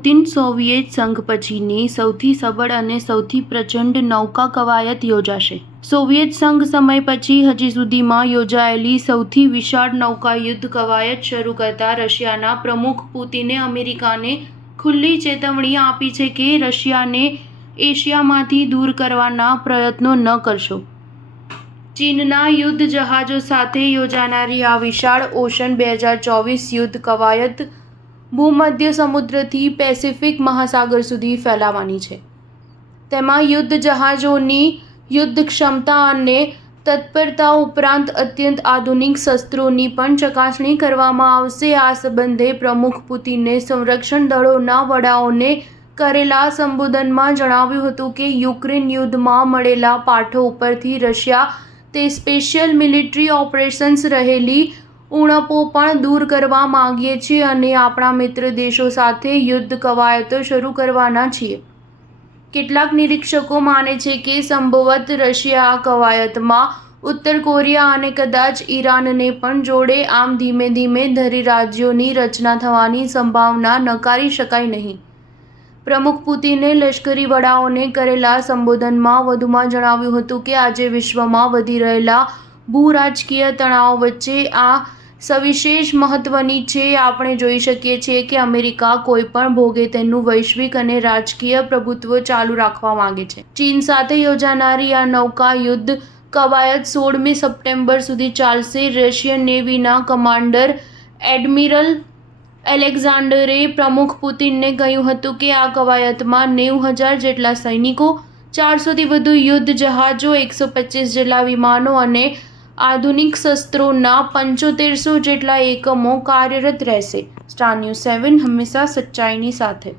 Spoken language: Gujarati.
પુતિન સોવિયેત સંઘ પછીની સૌથી સબળ અને સૌથી પ્રચંડ નૌકા કવાયત યોજાશે। સોવિયેત સંઘ સમય પછી હજી સુધીમાં યોજાયેલી સૌથી વિશાળ નૌકા યુદ્ધ કવાયત શરૂ કરતા રશિયાના પ્રમુખ પુતિને અમેરિકાને ખુલ્લી ચેતવણી આપી છે કે રશિયાને એશિયામાંથી દૂર કરવાના પ્રયત્નો ન કરશો। ચીનના યુદ્ધ જહાજો સાથે યોજાનારી આ વિશાળ ઓશન 2024 યુદ્ધ કવાયત ભૂમધ્ય સમુદ્રથી પેસિફિક મહાસાગર સુધી ફેલાવાની છે। તેમાં યુદ્ધ જહાજોની યુદ્ધ ક્ષમતા અને તત્પરતા ઉપરાંત અત્યંત આધુનિક શસ્ત્રોની પણ ચકાસણી કરવામાં આવશે। આ સંબંધે પ્રમુખ પુતિને સંરક્ષણ દળોના વડાઓને કરેલા સંબોધનમાં જણાવ્યું હતું કે યુક્રેન યુદ્ધમાં મળેલા પાઠો ઉપરથી રશિયા તે સ્પેશિયલ મિલિટરી ઓપરેશન્સ રહેલી ઉણપો પણ દૂર કરવા માંગીએ છીએ અને આપણા મિત્ર દેશો સાથે યુદ્ધ કવાયતો શરૂ કરવાના છીએ। કેટલાક નિરીક્ષકો માને છે કે સંભવત રશિયા આ કવાયતમાં ઉત્તર કોરિયા અને કદાચ ઈરાનને પણ જોડે, આમ ધીમે ધીમે ધરી રાજ્યોની રચના થવાની સંભાવના નકારી શકાય નહીં। પ્રમુખ પુતિને લશ્કરી વડાઓને કરેલા સંબોધનમાં વધુમાં જણાવ્યું હતું કે આજે વિશ્વમાં વધી રહેલા ભૂ-રાજકીય તણાવ વચ્ચે આ સવિશેષ મહત્વની છે। આપણે જોઈ શકીએ છીએ કે અમેરિકા કોઈપણ ભોગે તેનું વૈશ્વિક અને રાજકીય પ્રભુત્વ ચાલુ રાખવા માંગે છે। ચીન સાથે યોજાનારી આ નૌકા યુદ્ધ કવાયત 16મી સપ્ટેમ્બર સુધી ચાલશે। રશિયન નેવીના કમાન્ડર એડમિરલ એલેક્ઝાન્ડરે પ્રમુખ પુતિનને કહ્યું હતું કે આ કવાયતમાં 90,000 જેટલા સૈનિકો, 400થી વધુ યુદ્ધ જહાજો, 125 જેટલા વિમાનો અને આધુનિક શસ્ત્રોના 7500 જેટલા એકમો કાર્યરત રહેશે। સ્ટાર ન્યૂઝ 7 હંમેશા સચ્ચાઈની સાથે।